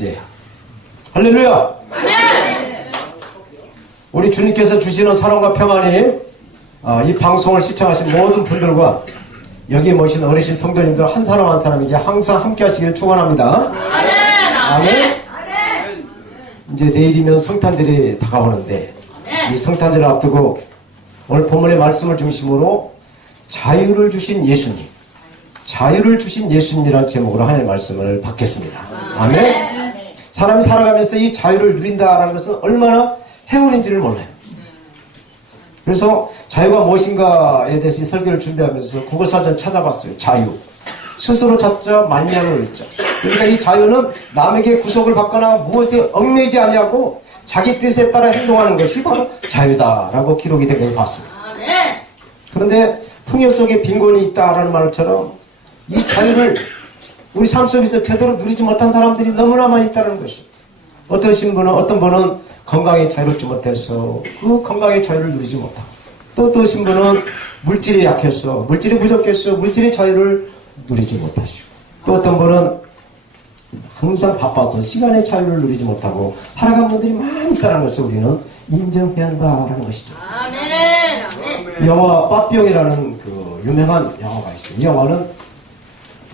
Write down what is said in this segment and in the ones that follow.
예. 할렐루야! 우리 주님께서 주시는 사랑과 평안이 이 방송을 시청하신 모든 분들과 여기에 모신 어르신 성도님들 한 사람 한 사람에게 항상 함께 하시길 축원합니다. 아멘. 이제 내일이면 성탄절이 다가오는데 이 성탄절을 앞두고 오늘 본문의 말씀을 중심으로 자유를 주신 예수님, 자유를 주신 예수님이라는 제목으로 하나님의 말씀을 받겠습니다. 아멘. 사람이 살아가면서 이 자유를 누린다라는 것은 얼마나 행운인지를 몰라요. 그래서 자유가 무엇인가에 대해서 이 설교를 준비하면서 국어사전 찾아봤어요. 자유. 스스로 찾자 만냥을 읽자. 그러니까 이 자유는 남에게 구속을 받거나 무엇에 얽매이지 아니하고 자기 뜻에 따라 행동하는 것이 바로 자유다라고 기록이 된 걸 봤습니다. 그런데 풍요 속에 빈곤이 있다라는 말처럼 이 자유를 우리 삶 속에서 제대로 누리지 못한 사람들이 너무나 많이 있다는 것이. 어떤 분은 건강에 자유롭지 못해서 그 건강의 자유를 누리지 못하고, 또 어떤 분은 물질이 약해서, 물질이 부족해서 물질의 자유를 누리지 못하시고, 또 어떤 분은 항상 바빠서 시간의 자유를 누리지 못하고 살아간 분들이 많이 있다는 것을 우리는 인정해야 한다는 것이죠. 아멘. 영화 빠삐용이라는 그 유명한 영화가 있어요. 이 영화는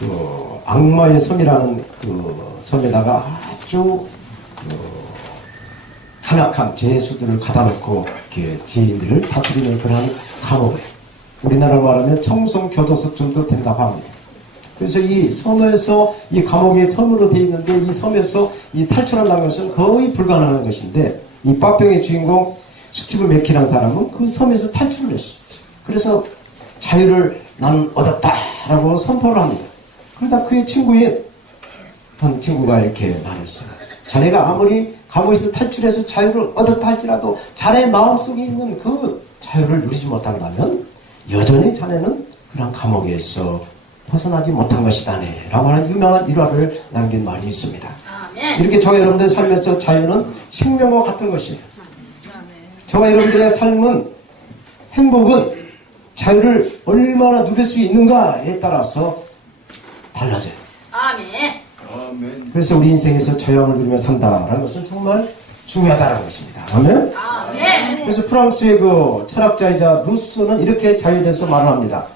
그 악마의 섬이라는 그 섬에다가 아주 한악한 죄수들을 가다 놓고 죄인들을 다스리는 그런 감옥이에요. 우리나라로 말하면 청송교도소쯤도 된다고 합니다. 그래서 이 섬에서, 이 감옥이 섬으로 되어 있는데 이 섬에서 이 탈출한다는 것은 거의 불가능한 것인데, 이 빠병의 주인공 스티브 맥키라는 사람은 그 섬에서 탈출을 했어요. 그래서 자유를 나는 얻었다라고 선포를 합니다. 그러다 그의 한 친구가 이렇게 말했어요. 자네가 아무리 감옥에서 탈출해서 자유를 얻었다 할지라도 자네 마음속에 있는 그 자유를 누리지 못한다면 여전히 자네는 그런 감옥에서 벗어나지 못한 것이다네 라고 하는 유명한 일화를 남긴 말이 있습니다. 이렇게 저와 여러분들의 삶에서 자유는 생명과 같은 것이에요. 저와 여러분들의 삶은, 행복은 자유를 얼마나 누릴 수 있는가에 따라서 달라져요. 아멘. 그래서 우리 인생에서 자유함을 누리며 산다라는 것은 정말 중요하다는 것입니다. 아멘. 그래서 프랑스의 그 철학자이자 루소는 이렇게 자유에 대해서 말을 합니다.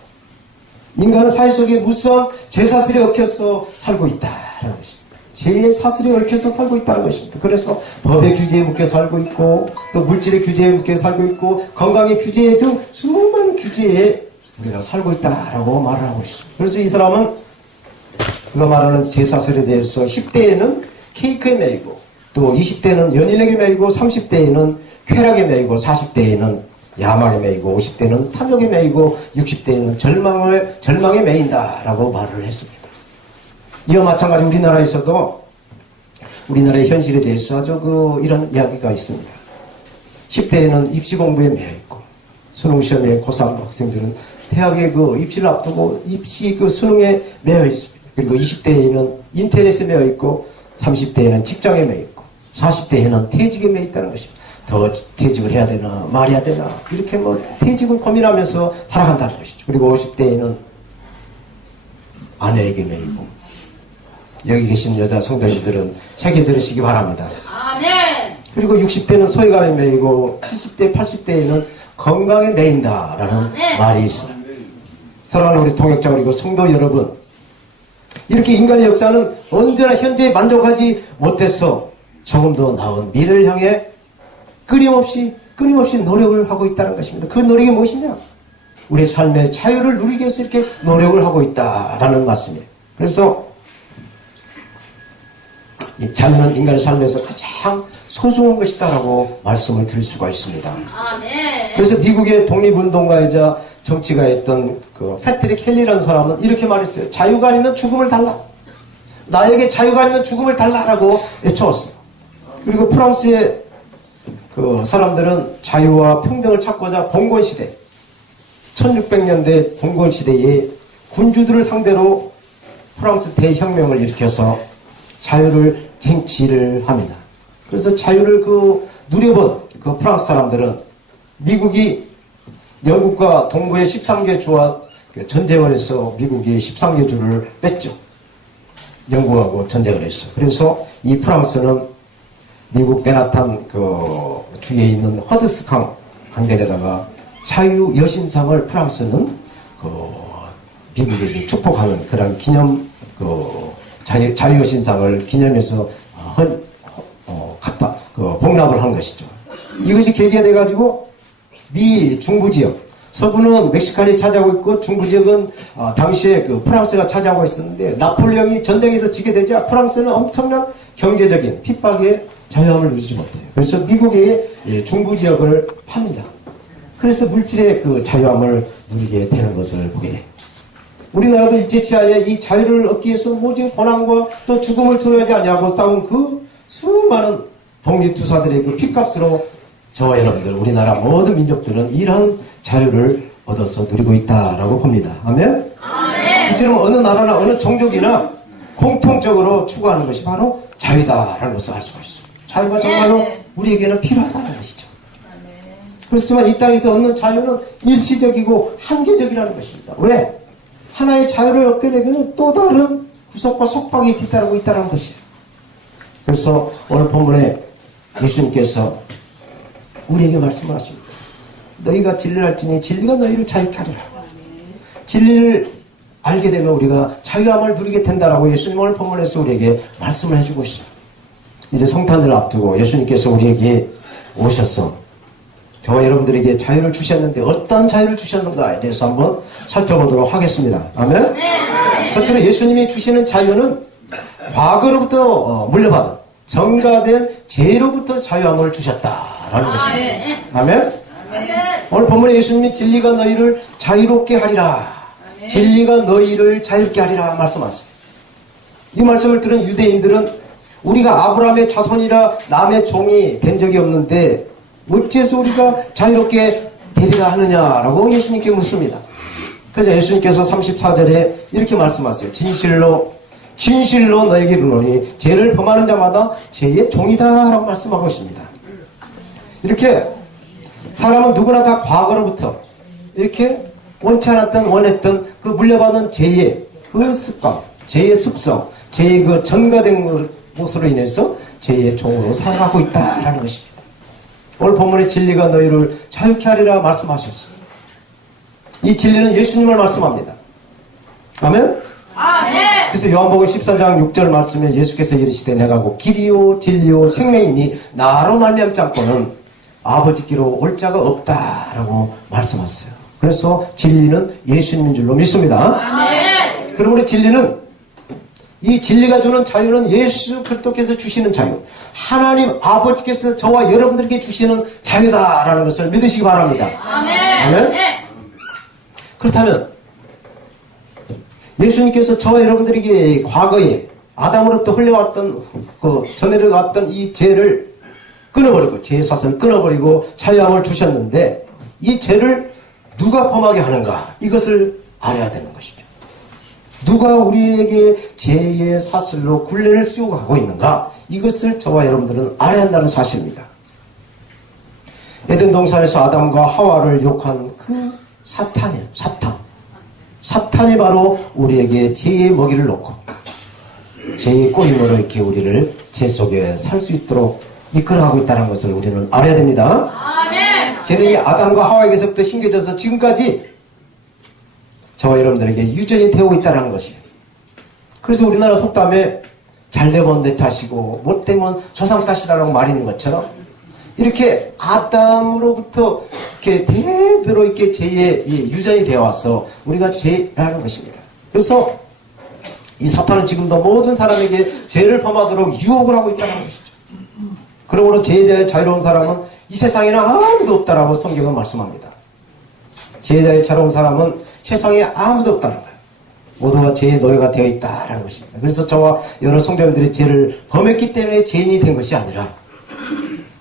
인간은 사회 속에 무수한 죄사슬에 얽혀서 살고 있다라는 것입니다. 죄의 사슬에 얽혀서 살고 있다는 것입니다. 그래서 법의 규제에 묶여 살고 있고, 또 물질의 규제에 묶여 살고 있고, 건강의 규제 등 수많은 규제에 우리가 살고 있다라고 말을 하고 있습니다. 그래서 이 사람은 그가 말하는 죄사슬에 대해서 10대에는 케이크에 매이고, 또 20대는 연인에게 매이고, 30대에는 쾌락에 매이고, 40대에는 야망에 매이고, 50대는 탐욕에 매이고, 60대에는 절망에 매인다라고 말을 했습니다. 이와 마찬가지 우리나라에서도 우리나라의 현실에 대해서 아주 이런 이야기가 있습니다. 10대에는 입시 공부에 매여 있고, 수능 시험에 고3 학생들은 대학에 입시를 앞두고 입시 수능에 매여 있습니다. 그리고 20대에는 인터넷에 매여 있고, 30대에는 직장에 매여 있고, 40대에는 퇴직에 매여 있다는 것입니다. 더 퇴직을 해야 되나 말해야 되나 이렇게 퇴직을 고민하면서 살아간다는 것이죠. 그리고 50대에는 아내에게 매이고, 여기 계신 여자 성도님들은 새겨 들으시기 바랍니다. 아멘. 그리고 60대는 소외감에 매이고, 70대 80대에는 건강에 매인다라는 말이 있습니다. 사랑하는 우리 동역자 그리고 성도 여러분, 이렇게 인간의 역사는 언제나 현재에 만족하지 못해서 조금 더 나은 미래를 향해 끊임없이 노력을 하고 있다는 것입니다. 그 노력이 무엇이냐? 우리의 삶의 자유를 누리기 위해서 이렇게 노력을 하고 있다라는 말씀이에요. 그래서 이 자유는 인간의 삶에서 가장 소중한 것이다라고 말씀을 드릴 수가 있습니다. 그래서 미국의 독립운동가이자 정치가였던 패트릭 헬리라는 사람은 이렇게 말했어요. 자유가 아니면 죽음을 달라. 나에게 자유가 아니면 죽음을 달라라고 외쳐왔어요. 그리고 프랑스의 사람들은 자유와 평등을 찾고자 봉건시대, 1600년대 봉건시대에 군주들을 상대로 프랑스 대혁명을 일으켜서 자유를 쟁취를 합니다. 그래서 자유를 누려본 프랑스 사람들은 미국이 영국과 동부의 13개 주와 전쟁을 해서 미국이 13개 주를 뺐죠. 영국하고 전쟁을 했어. 그래서 이 프랑스는 미국 맨하탄 그 주위에 있는 허드스강 강변에다가 자유 여신상을 프랑스는 그 미국에게 축복하는 그런 기념 그 자유 여신상을 기념해서 갖다 복납을 한 것이죠. 이것이 계기가 돼가지고 미 중부 지역, 서부는 멕시칸이 차지하고 있고 중부 지역은 당시에 그 프랑스가 차지하고 있었는데 나폴레옹이 전쟁에서 지게 되자 프랑스는 엄청난 경제적인 핍박에 자유함을 누리지 못해요. 그래서 미국의 중부 지역을 팝니다. 그래서 물질의 그 자유함을 누리게 되는 것을 보게 돼요. 우리나라도 일제치하에 이 자유를 얻기 위해서 모진 고난과 또 죽음을 두려워하지 아니하고 싸운 그 수많은 독립투사들의 그 핏값으로 저와 여러분들, 우리나라 모든 민족들은 이러한 자유를 얻어서 누리고 있다라고 봅니다. 아멘? 이처럼 어느 나라나 어느 종족이나 공통적으로 추구하는 것이 바로 자유다라는 것을 알 수가 있어요. 자유가 정말로 우리에게는 필요하다는 것이죠. 그렇지만 이 땅에서 얻는 자유는 일시적이고 한계적이라는 것입니다. 왜? 하나의 자유를 얻게 되면 또 다른 구속과 속박이 뒤따르고 있다는 것이에요. 그래서 오늘 본문에 예수님께서 우리에게 말씀을 하십니다. 너희가 진리를 알지니 진리가 너희를 자유케 하리라. 진리를 알게 되면 우리가 자유함을 누리게 된다라고 예수님 오늘 본문에서 우리에게 말씀을 해주고 있어요. 이제 성탄을 앞두고 예수님께서 우리에게 오셔서 저와 여러분들에게 자유를 주셨는데 어떤 자유를 주셨는가에 대해서 한번 살펴보도록 하겠습니다. 아멘? 첫째로 예수님이 주시는 자유는 과거로부터 물려받은 전가된 죄로부터 자유함을 주셨다라는 것입니다. 아멘? 오늘 본문에 예수님이 진리가 너희를 자유롭게 하리라. 진리가 너희를 자유롭게 하리라 말씀하셨습니다. 이 말씀을 들은 유대인들은 우리가 아브라함의 자손이라 남의 종이 된 적이 없는데 어째서 우리가 자유롭게 되리라 하느냐라고 예수님께 묻습니다. 그래서 예수님께서 34절에 이렇게 말씀하세요. 진실로 너에게 이르노니 죄를 범하는 자마다 죄의 종이다라고 말씀하고 있습니다. 이렇게 사람은 누구나 다 과거로부터 이렇게 원치 않았던 원했던 그 물려받은 죄의 그 습관, 죄의 습성, 죄의 그 전가된 것으로 인해서 죄의 종으로 살아가고 있다라는 것입니다. 오늘 본문의 진리가 너희를 자유케 하리라 말씀하셨습니다. 이 진리는 예수님을 말씀합니다. 아멘? 그래서 요한복음 14장 6절 말씀에 예수께서 이르시되 내가 곧 길이요 진리요 생명이니 나로 말미암지 않고는 아버지께로 올 자가 없다라고 말씀하셨어요. 그래서 진리는 예수님인 줄로 믿습니다. 그러므로 진리는 이 진리가 주는 자유는 예수 그리스도께서 주시는 자유, 하나님 아버지께서 저와 여러분들에게 주시는 자유다라는 것을 믿으시기 바랍니다. 아멘. 그렇다면 예수님께서 저와 여러분들에게 과거에 아담으로부터 흘려왔던 그 전해려왔던 이 죄를 끊어버리고 죄의 사슬을 끊어버리고 자유함을 주셨는데 이 죄를 누가 범하게 하는가 이것을 알아야 되는 것이죠. 누가 우리에게 죄의 사슬로 굴레를 씌우고 가고 있는가 이것을 저와 여러분들은 알아야 한다는 사실입니다. 에덴 동산에서 아담과 하와를 욕한 그 사탄이에요. 사탄이 바로 우리에게 죄의 먹이를 놓고 죄의 꼬임으로 이렇게 우리를 죄 속에 살 수 있도록 이끌어가고 있다는 것을 우리는 알아야 됩니다. 죄는 이 아담과 하와에게서부터 심겨져서 지금까지 저와 여러분들에게 유전이 되고 있다는 것이에요. 그래서 우리나라 속담에 잘되면 내 탓이고 못되면 조상 탓이라고 말하는 것처럼 이렇게 아담으로부터 이렇게 대대로 이렇게 죄의 유전이 되어 와서 우리가 죄라는 것입니다. 그래서 이 사탄은 지금도 모든 사람에게 죄를 범하도록 유혹을 하고 있다는 것이죠. 그러므로 죄에 대해 자유로운 사람은 이 세상에는 아무도 없다라고 성경은 말씀합니다. 죄에 대해 자유로운 사람은 세상에 아무도 없다는 거예요. 모두가 죄의 노예가 되어 있다는 것입니다. 그래서 저와 여러 성도님들이 죄를 범했기 때문에 죄인이 된 것이 아니라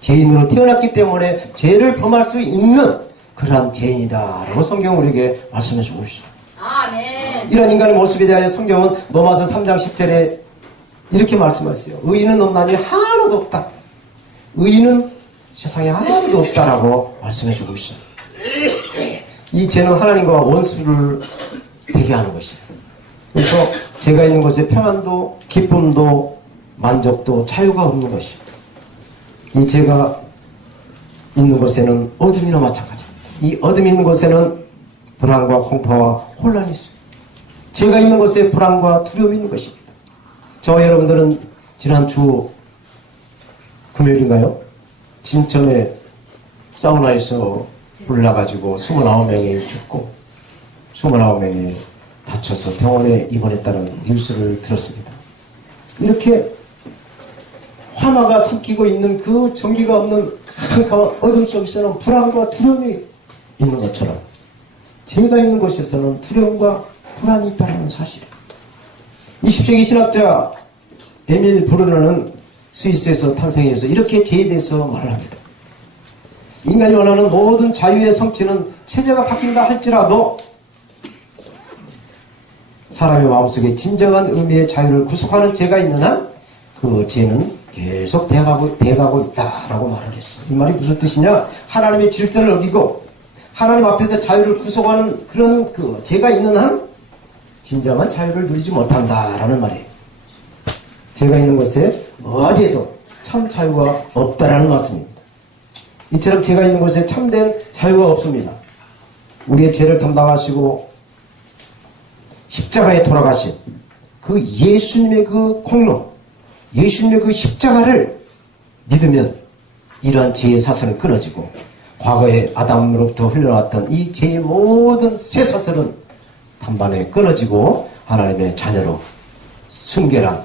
죄인으로 태어났기 때문에 죄를 범할 수 있는 그러한 죄인이다라고 성경은 우리에게 말씀해 주고 있어요. 아멘. 이런 인간의 모습에 대하여 성경은 로마서 3장 10절에 이렇게 말씀하세요. 의인은 없나니 하나도 없다. 의인은 세상에 하나도 없다라고 말씀해 주고 있어요. 이 죄는 하나님과 원수를 되게 하는 것이에요. 그래서 제가 있는 곳에 평안도, 기쁨도, 만족도, 자유가 없는 것이요. 이 제가 있는 곳에는 어둠이나 마찬가지입니다. 이 어둠이 있는 곳에는 불안과 공포와 혼란이 있습니다. 제가 있는 곳에 불안과 두려움이 있는 것입니다. 저와 여러분들은 지난 주 금요일인가요? 진천에 사우나에서 불 나가지고 29명이 죽고 29명이 다쳐서 병원에 입원했다는 뉴스를 들었습니다. 이렇게 화마가 섞이고 있는 그 전기가 없는 깜깜한 어둠 속에서는 불안과 두려움이 있는 것처럼 제가 있는 곳에서는 두려움과 불안이 있다는 사실. 20세기 신학자 에밀 브루너는 스위스에서 탄생해서 이렇게 죄에 대해서 말을 합니다. 인간이 원하는 모든 자유의 성취는 체제가 바뀐다 할지라도 사람의 마음속에 진정한 의미의 자유를 구속하는 죄가 있는 한 그 죄는 계속 돼가고 있다라고 말을 했어요. 이 말이 무슨 뜻이냐? 하나님의 질서를 어기고 하나님 앞에서 자유를 구속하는 그런 그 죄가 있는 한 진정한 자유를 누리지 못한다라는 말이에요. 죄가 있는 곳에 어디에도 참 자유가 없다라는 말씀입니다. 이처럼 죄가 있는 곳에 참된 자유가 없습니다. 우리의 죄를 담당하시고 십자가에 돌아가신 그 예수님의 그 공로, 예수님의 그 십자가를 믿으면 이러한 죄의 사슬은 끊어지고 과거에 아담으로부터 흘러왔던 이 죄의 모든 쇠사슬은 단번에 끊어지고 하나님의 자녀로 순결한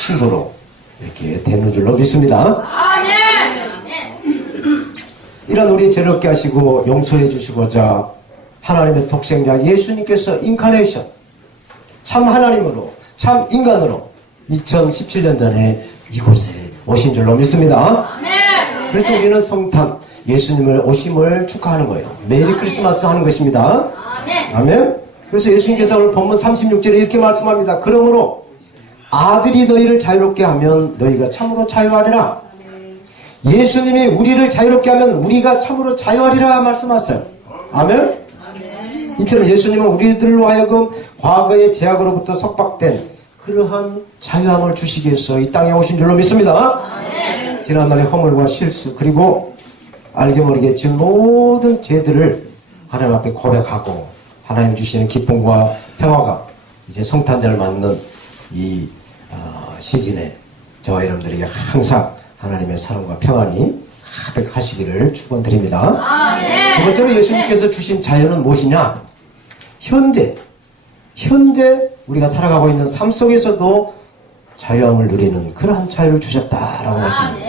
신도로 이렇게 되는 줄로 믿습니다. 이런 우리 죄를 얻게 하시고 용서해 주시고자 하나님의 독생자 예수님께서 인카네이션 참 하나님으로 참 인간으로 2017년 전에 이곳에 오신 줄로 믿습니다. 그래서 우리는 성탄 예수님을 오심을 축하하는 거예요. 메리 크리스마스 하는 것입니다. 아멘. 그래서 예수님께서 오늘 본문 36절에 이렇게 말씀합니다. 그러므로 아들이 너희를 자유롭게 하면 너희가 참으로 자유하리라. 예수님이 우리를 자유롭게 하면 우리가 참으로 자유하리라 말씀하셨어요. 아멘. 이처럼 예수님은 우리들로 하여금 과거의 죄악으로부터 속박된 그러한 자유함을 주시기 위해서 이 땅에 오신 줄로 믿습니다. 지난날의 허물과 실수 그리고 알게 모르게 지은 모든 죄들을 하나님 앞에 고백하고 하나님 주시는 기쁨과 평화가 이제 성탄절을 맞는 이 시즌에 저와 여러분들에게 항상 하나님의 사랑과 평안이 가득하시기를 축원드립니다. 두 번째로 예수님께서 주신 자유는 무엇이냐? 현재 우리가 살아가고 있는 삶 속에서도 자유함을 누리는 그러한 자유를 주셨다라고 말씀합니다.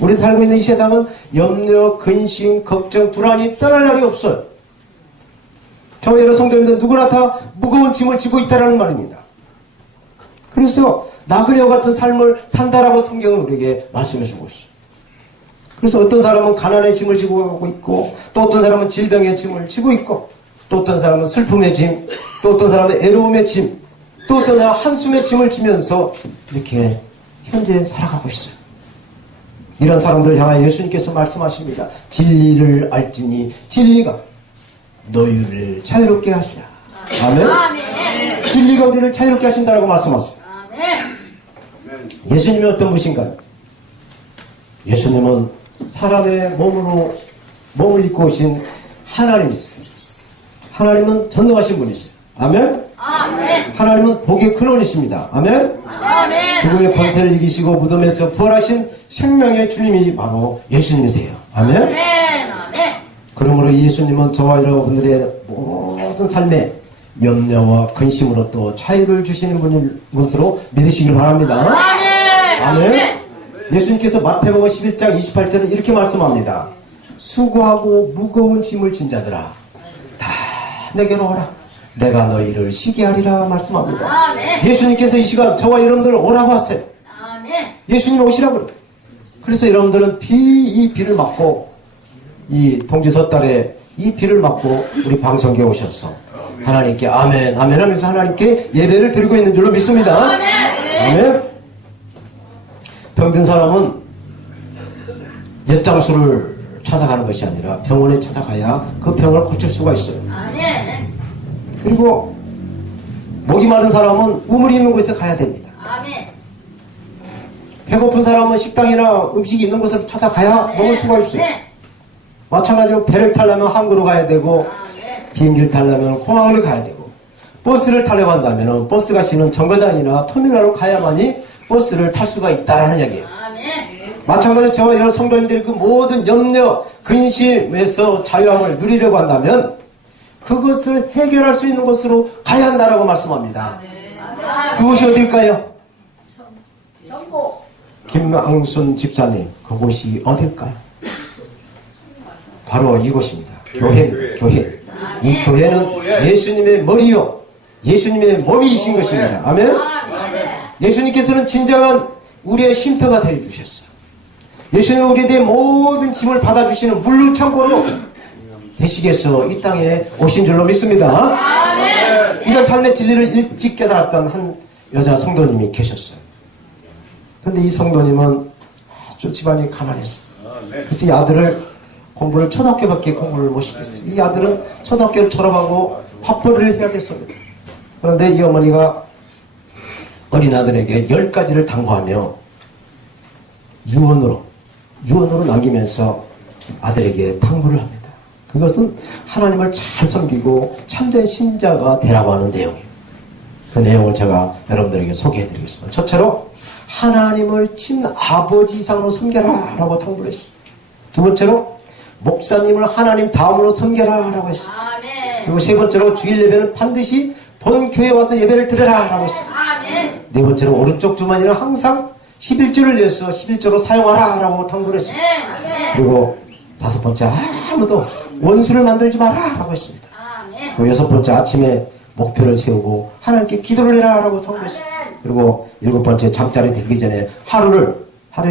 우리 살고 있는 이 세상은 염려, 근심, 걱정, 불안이 떠날 날이 없어요. 저와 여러 성도님들 누구나 다 무거운 짐을 지고 있다는 말입니다. 그래서 나그네와 같은 삶을 산다라고 성경은 우리에게 말씀해 주고 있어요. 그래서 어떤 사람은 가난의 짐을 지고 가고 있고 또 어떤 사람은 질병의 짐을 지고 있고 또 어떤 사람은 슬픔의 짐, 또 어떤 사람은 애로움의 짐, 또 어떤 사람은 한숨의 짐을 지면서 이렇게 현재 살아가고 있어요. 이런 사람들을 향하여 예수님께서 말씀하십니다. 진리를 알지니 진리가 너희를 자유롭게 하시라. 아멘. 진리가 우리를 자유롭게 하신다라고 말씀하셨습니다. 예수님이 어떤 분이신가요? 예수님은 사람의 몸으로 몸을 입고 오신 하나님이세요. 하나님은 전능하신 분이세요. 아멘? 하나님은 복의 근원이십니다. 아멘? 죽음의 권세를 이기시고 무덤에서 부활하신 생명의 주님이 바로 예수님이세요. 아멘? 그러므로 예수님은 저와 여러분들의 모든 삶에 염려와 근심으로 또 자유를 주시는 분인 것으로 믿으시길 바랍니다. 아멘. 예수님께서 마태복음 11장 28절에 이렇게 말씀합니다. 수고하고 무거운 짐을 진 자들아 다 내게로 오라. 내가 너희를 쉬게 하리라 말씀합니다. 예수님께서 이 시간 저와 여러분들을 오라고 하세요. 예수님 오시라고요. 그래서 여러분들은 이 비를 맞고 이 동지 섣달에 이 비를 맞고 우리 방송국에 오셨어. 하나님께 아멘 아멘 하면서 하나님께 예배를 드리고 있는 줄로 믿습니다. 아멘. 병든 사람은 옛 장수를 찾아가는 것이 아니라 병원에 찾아가야 그 병을 고칠 수가 있어요. 그리고 목이 마른 사람은 우물이 있는 곳에 가야 됩니다. 아멘. 배고픈 사람은 식당이나 음식이 있는 곳을 찾아가야 먹을 수가 있어요. 마찬가지로 배를 타려면 항구로 가야 되고 비행기를 타려면 공항을 가야 되고 버스를 타려고 한다면 버스가 쉬는 정거장이나 터미널로 가야만이 버스를 탈 수가 있다는 이야기예요. 마찬가지로 저와 여러 성도님들이 그 모든 염려, 근심에서 자유함을 누리려고 한다면 그것을 해결할 수 있는 곳으로 가야 한다라고 말씀합니다. 그곳이 어딜까요? 김앙순 집사님, 그곳이 어딜까요? 바로 이곳입니다. 교회. 이 교회는 예수님의 머리요, 예수님의 몸이신 것입니다. 아멘? 예수님께서는 진정한 우리의 쉼터가 되어주셨어요. 예수님은 우리에 대해 모든 짐을 받아주시는 물류창고로 되시겠어 이 땅에 오신 줄로 믿습니다. 이런 삶의 진리를 일찍 깨달았던 한 여자 성도님이 계셨어요. 근데 이 성도님은 아주 집안이 가난했어요. 그래서 이 아들을 공부를 초등학교밖에 공부를 못 시켰어요. 이 아들은 초등학교를 졸업하고 화벌이를 해야 됐습니다. 그런데 이 어머니가 어린 아들에게 10가지를 당부하며 유언으로 남기면서 아들에게 당부를 합니다. 그것은 하나님을 잘 섬기고 참된 신자가 되라고 하는 내용이에요. 그 내용을 제가 여러분들에게 소개해드리겠습니다. 첫째로 하나님을 친아버지 이상으로 섬겨라 라고 당부를 했어요. 두 번째로 목사님을 하나님 다음으로 섬겨라 라고 했어요. 그리고 세 번째로 주일 예배는 반드시 본 교회에 와서 예배를 드려라 라고 했어요. 네 번째로 오른쪽 주머니는 항상 11조를 내서 11조로 사용하라 라고 당부를 했어요. 그리고 다섯 번째 아무도 원수를 만들지 마라 라고 했습니다. 그리고 여섯 번째 아침에 목표를 세우고 하나님께 기도를 해라 라고 당부했어요. 그리고 일곱 번째 잠자리 들기 전에 하루에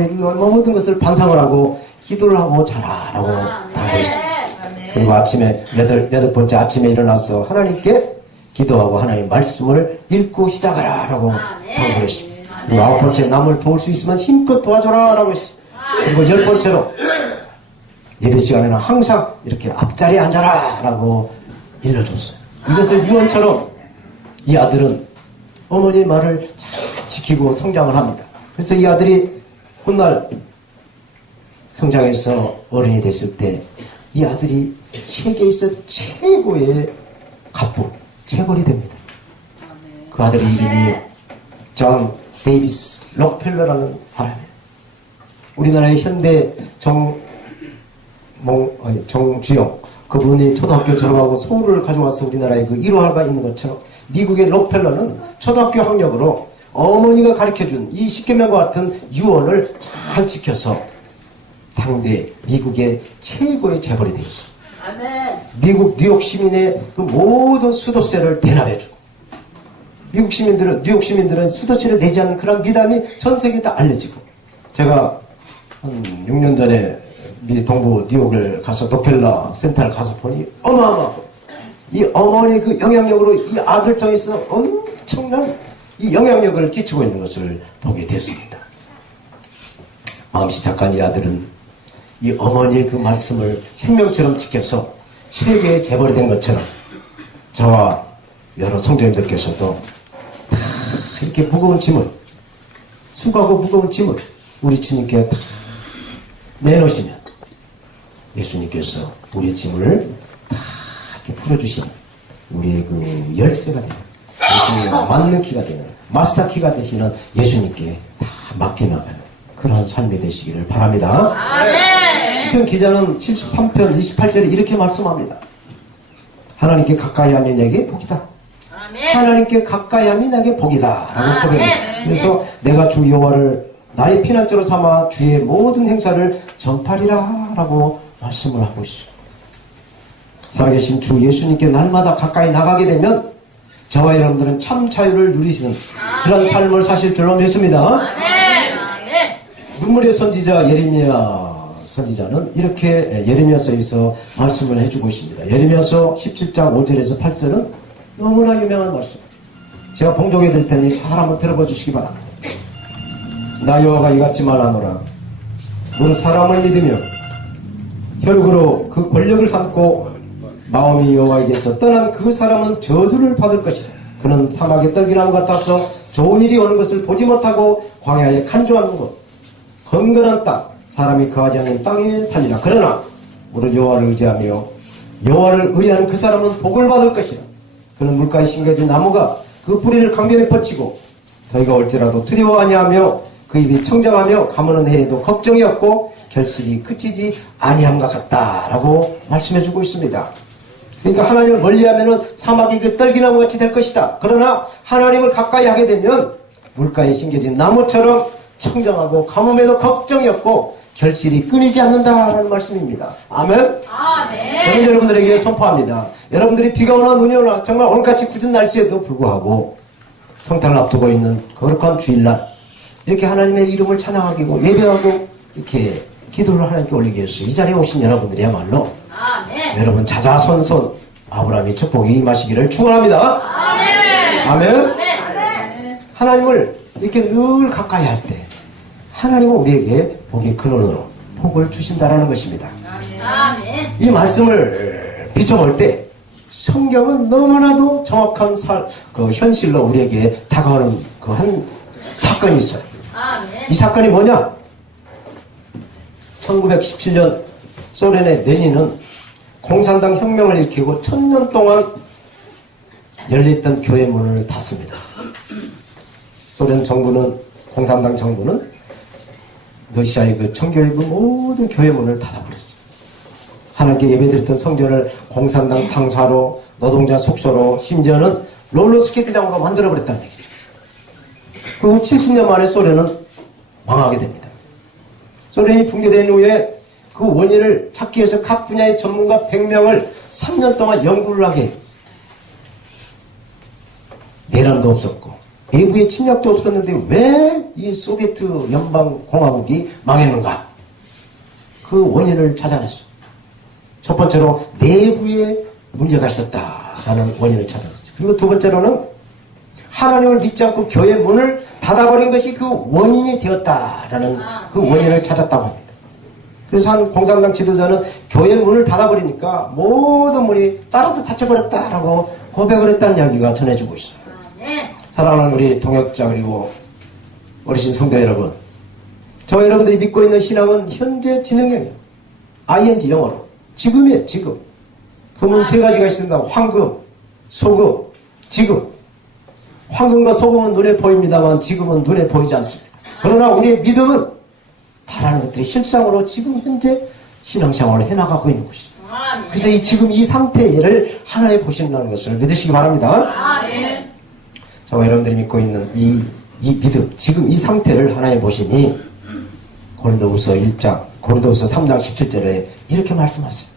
모든 것을 반성을 하고 기도를 하고 자라 라고 당부했어요. 그리고 아침에 여덟 번째 아침에 일어나서 하나님께 기도하고 하나님 말씀을 읽고 시작하라 라고 당부를 했습니다. 그리고 아홉 번째 남을 도울 수 있으면 힘껏 도와줘라 라고 했어요. 그리고 열 번째로 예배 시간에는 항상 이렇게 앞자리에 앉아라 라고 일러줬어요. 이것을 유언처럼 이 아들은 어머니의 말을 잘 지키고 성장을 합니다. 그래서 이 아들이 훗날 성장해서 어른이 됐을 때 이 아들이 세계에서 최고의 갑부, 재벌이 됩니다. 그 아들의 이름이 존 데이비스 록펠러라는 사람이에요. 우리나라의 현대 정주영 그분이 초등학교 졸업하고 서울을 가져와서 우리나라에 그 일화가 있는 것처럼 미국의 록펠러는 초등학교 학력으로 어머니가 가르쳐준 이 십계명과 같은 유언을 잘 지켜서 당대 미국의 최고의 재벌이 되었어요. 미국 뉴욕 시민의 그 모든 수도세를 대납해주고 뉴욕 시민들은 수도세를 내지 않는 그런 미담이 전 세계에 다 알려지고 제가 한 6년 전에 미 동부 뉴욕을 가서 록펠러 센터를 가서 보니 어마어마하고 이 어머니 그 영향력으로 이 아들 통해서 엄청난 이 영향력을 끼치고 있는 것을 보게 됐습니다. 마음씨 착한 이 아들은 이 어머니의 그 말씀을 생명처럼 지켜서 세계의 재벌이 된 것처럼 저와 여러 성도님들께서도 다 이렇게 무거운 짐을 수고하고 무거운 짐을 우리 주님께 다 내놓으시면 예수님께서 우리의 짐을 다 이렇게 풀어주시는 우리의 그 열쇠가 되는 예수님과 맞는 키가 되는 마스터 키가 되시는 예수님께 다 맡겨나가는 그런 삶이 되시기를 바랍니다. 시편 기자는 73편 28절에 이렇게 말씀합니다. 하나님께 가까이 하면 내게 복이다. 하나님께 가까이 하면 내게 복이다 라고 고백합니다. 그래서 내가 주 여호와를 나의 피난처로 삼아 주의 모든 행사를 전파리라 라고 말씀을 하고 있어요. 살아계신 주 예수님께 날마다 가까이 나가게 되면 저와 여러분들은 참 자유를 누리시는 그런 삶을 사실 줄로 믿습니다. 눈물의 선지자 예레미야 선지자는 이렇게 예레미야서에서 말씀을 해주고 있습니다. 예레미야서 17장 5절에서 8절은 너무나 유명한 말씀. 제가 봉독해 드릴 테니 잘 한번 들어봐 주시기 바랍니다. 나 여호와가 이같이 말하노라. 너는 사람을 믿으며 혈구로 그 권력을 삼고 마음이 여호와에게서 떠난 그 사람은 저주를 받을 것이다. 그는 사막에 떨기나무 같아서 좋은 일이 오는 것을 보지 못하고 광야에 간주하는 것, 건건한 땅, 사람이 거하지 않는 땅에 살리라. 그러나 오늘 여호와를 의지하며 여호와를 의뢰하는 그 사람은 복을 받을 것이라. 그는 물가에 심겨진 나무가 그 뿌리를 강변에 뻗치고 더위가 올지라도 두려워 아니하며 그 입이 청정하며 가무는 해에도 걱정이 없고 결실이 그치지 아니함과 같다라고 말씀해주고 있습니다. 그러니까 하나님을 멀리하면은 사막이 그 떨기나무 같이 될 것이다. 그러나 하나님을 가까이 하게 되면 물가에 심겨진 나무처럼 청정하고 가뭄에도 걱정이 없고 결실이 끊이지 않는다라는 말씀입니다. 아멘? 아멘. 저는 여러분들에게 선포합니다. 여러분들이 비가 오나 눈이 오나 정말 오늘같이 굳은 날씨에도 불구하고 성탄을 앞두고 있는 거룩한 주일날 이렇게 하나님의 이름을 찬양하고 예배하고 이렇게 기도를 하나님께 올리기 위해서 이 자리에 오신 여러분들이야말로 아멘. 여러분 자자손손 아브라함의 축복이 임하시기를 축원합니다. 아멘. 아멘. 아멘. 하나님을 이렇게 늘 가까이 할 때 하나님은 우리에게 복의 근원으로 복을 주신다라는 것입니다. 아멘. 이 말씀을 비춰볼 때 성경은 너무나도 정확한 현실로 우리에게 다가오는 그 한 사건이 있어요. 아멘. 이 사건이 뭐냐? 1917년 소련의 레닌은 공산당 혁명을 일으키고 1000년 동안 열려있던 교회 문을 닫습니다. 소련 정부는, 공산당 정부는 러시아의 그 청교의 그 모든 교회 문을 닫아버렸어요. 하나님께 예배드렸던 성전을 공산당 탕사로, 노동자 숙소로, 심지어는 롤러스케이트장으로 만들어버렸다는 얘기죠. 그리고 70년 만에 소련은 망하게 됩니다. 소련이 붕괴된 후에 그 원인을 찾기 위해서 각 분야의 전문가 100명을 3년 동안 연구를 하게 해요. 내란도 없었고 외부의 침략도 없었는데 왜 이 소비에트 연방공화국이 망했는가? 그 원인을 찾아냈어요. 첫 번째로 내부에 문제가 있었다라는 원인을 찾아냈어요. 그리고 두 번째로는 하나님을 믿지 않고 교회 문을 닫아버린 것이 그 원인이 되었다라는 그 원인을 찾았다고 합니다. 그래서 한 공산당 지도자는 교회 문을 닫아버리니까 모든 문이 따라서 닫혀버렸다라고 고백을 했다는 이야기가 전해지고 있어요. 사랑하는 우리 동역자 그리고 어르신 성도 여러분, 저와 여러분들이 믿고 있는 신앙은 현재 진행형이에요. ing 영어로 지금이에요. 지금. 금은 세 가지가 있습니다. 황금, 소금, 지금. 황금과 소금은 눈에 보입니다만 지금은 눈에 보이지 않습니다. 그러나 우리의 믿음은 바라는 것들이 실상으로 지금 현재 신앙생활을 해나가고 있는 것입니다. 그래서 이 지금 이 상태를 하나님 보신다는 것을 믿으시기 바랍니다. 아멘. 저와 여러분들이 믿고 있는 이 믿음, 지금 이 상태를 하나님 보시니 고린도후서 1장, 고린도후서 3장 17절에 이렇게 말씀하세요.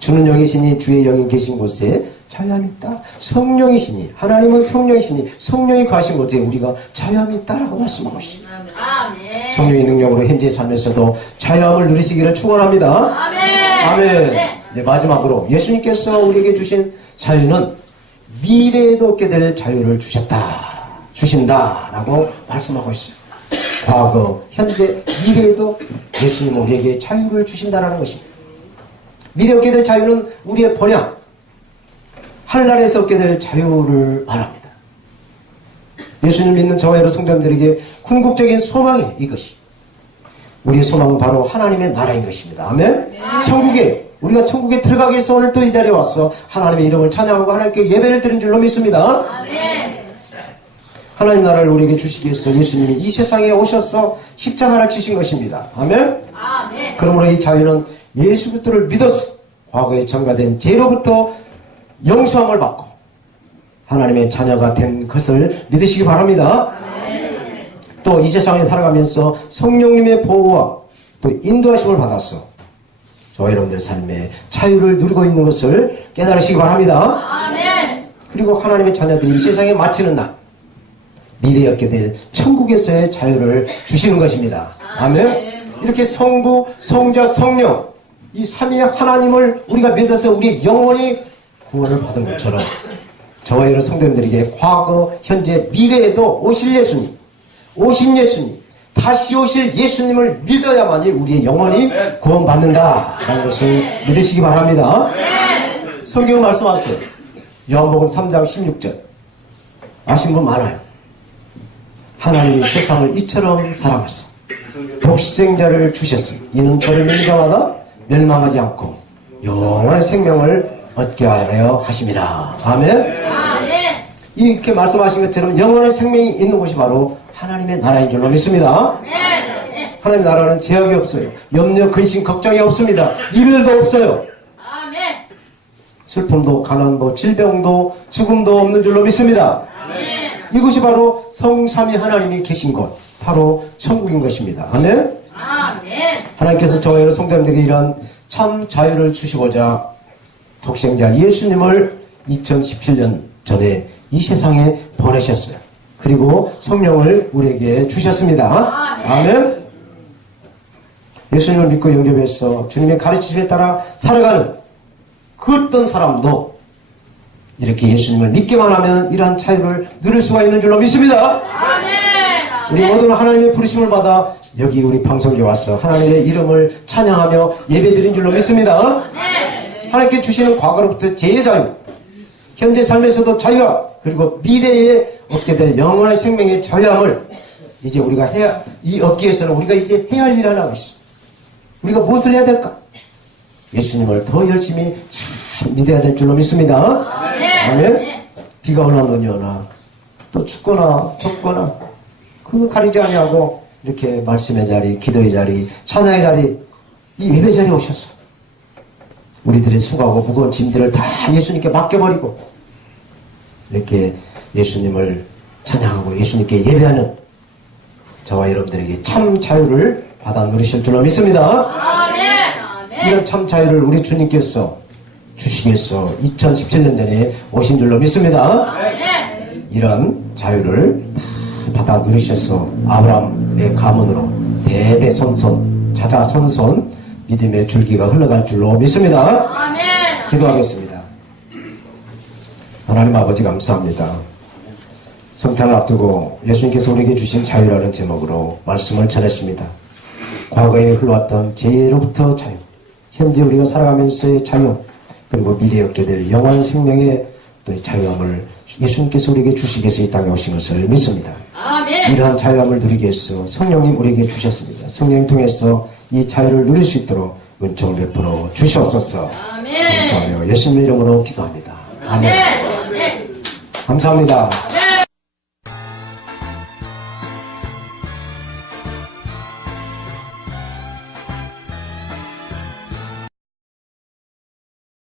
주는 영이시니 주의 영이 계신 곳에 자유함이 있다. 성령이시니, 하나님은 성령이시니 성령이 가신 곳에 우리가 자유함이 있다라고 말씀하고 있습니다. 아멘. 성령의 능력으로 현재의 삶에서도 자유함을 누리시기를 축원합니다. 아멘. 아멘. 네, 마지막으로 예수님께서 우리에게 주신 자유는 미래에도 얻게 될 자유를 주신다라고 말씀하고 있어요. 과거, 현재, 미래에도 예수님은 우리에게 자유를 주신다라는 것입니다. 미래에 얻게 될 자유는 우리의 번영, 하늘나라에서 얻게 될 자유를 말합니다. 예수님 믿는 저와 여러 성도님들에게 궁극적인 소망이 이것이. 우리의 소망은 바로 하나님의 나라인 것입니다. 아멘? 우리가 천국에 들어가기 위해서 오늘 또 이 자리에 와서 하나님의 이름을 찬양하고 하나님께 예배를 드린 줄로 믿습니다. 아멘. 하나님 나라를 우리에게 주시기 위해서 예수님이 이 세상에 오셔서 십자가를 지신 것입니다. 아멘? 아멘. 그러므로 이 자유는 예수 그리스도를 믿어서 과거에 전가된 죄로부터 용서함을 받고 하나님의 자녀가 된 것을 믿으시기 바랍니다. 또 이 세상에 살아가면서 성령님의 보호와 또 인도하심을 받았어 저와 여러분들의 삶에 자유를 누리고 있는 것을 깨달으시기 바랍니다. 아멘. 그리고 하나님의 자녀들이 이 세상에 마치는 날 미래에 얻게 될 천국에서의 자유를 주시는 것입니다. 아멘. 이렇게 성부, 성자, 성령 이 삼위의 하나님을 우리가 믿어서 우리의 영혼이 구원을 받은 것처럼 저와 여러 성도님들에게 과거, 현재, 미래에도 오신 예수님, 다시 오실 예수님을 믿어야만이 우리의 영혼이 구원받는다라는 것을 믿으시기 바랍니다. 성경은 말씀하세요. 요한복음 3장 16절 아신 분 많아요. 하나님이 세상을 이처럼 사랑하사 독생자를 주셨으니 이는 저를 멸망하다 멸망하지 않고 영원한 생명을 얻게 하려 하심이라. 아멘. 아멘. 이렇게 말씀하신 것처럼 영원한 생명이 있는 곳이 바로 하나님의 나라인 줄로 믿습니다. 네. 하나님의 나라는 제약이 없어요. 염려, 근심, 걱정이 없습니다. 이별도 없어요. 아멘. 슬픔도 가난도 질병도 죽음도 없는 줄로 믿습니다. 아멘. 이것이 바로 성삼위 하나님이 계신 곳, 바로 천국인 것입니다. 아멘. 아멘. 하나님께서 저와 여러 성도님들에게 이런 참 자유를 주시고자 독생자 예수님을 2017년 전에 이 세상에 보내셨어요. 그리고 성령을 우리에게 주셨습니다. 아멘. 예수님을 믿고 영접해서 주님의 가르치심에 따라 살아가는 그 어떤 사람도 이렇게 예수님을 믿기만 하면 이러한 자유를 누릴 수가 있는 줄로 믿습니다. 아멘. 우리 모두는 하나님의 부르심을 받아 여기 우리 방송에 와서 하나님의 이름을 찬양하며 예배드린 줄로 믿습니다. 하나님께 주시는 과거로부터 죄의 자유, 현재 삶에서도 자유와 그리고 미래에 얻게 될 영원한 생명의 자유함을 이제 우리가 얻기 위해서는 우리가 이제 해야 할 일을 하고 있어. 우리가 무엇을 해야 될까? 예수님을 더 열심히 잘 믿어야 될 줄로 믿습니다. 아멘. 비가 오나 눈이 오나 또 춥거나 덥거나 그거 가리지 아니하고 이렇게 말씀의 자리, 기도의 자리, 찬양의 자리, 이 예배 자리에 오셨어. 우리들의 수고하고 무거운 짐들을 다 예수님께 맡겨버리고 이렇게 예수님을 찬양하고 예수님께 예배하는 저와 여러분들에게 참 자유를 받아 누리실 줄로 믿습니다. 이런 참 자유를 우리 주님께서 주시겠어 2017년 전에 오신 줄로 믿습니다. 이런 자유를 다 받아 누리셔서 아브라함의 가문으로 대대손손 자자손손 믿음의 줄기가 흘러갈 줄로 믿습니다. 기도하겠습니다. 하나님 아버지 감사합니다. 성탄을 앞두고 예수님께서 우리에게 주신 자유라는 제목으로 말씀을 전했습니다. 과거에 흘러왔던 죄로부터 자유, 현재 우리가 살아가면서의 자유, 그리고 미래에 얻게 될 영원한 생명의 또 자유함을 예수님께서 우리에게 주시기 위해서 이 땅에 오신 것을 믿습니다. 이러한 자유함을 누리기 위해서 성령님 우리에게 주셨습니다. 성령님 통해서 이 자유를 누릴 수 있도록 은총을 베풀어 주시옵소서. 감사하며 예수님의 이름으로 기도합니다. 아멘. 감사합니다.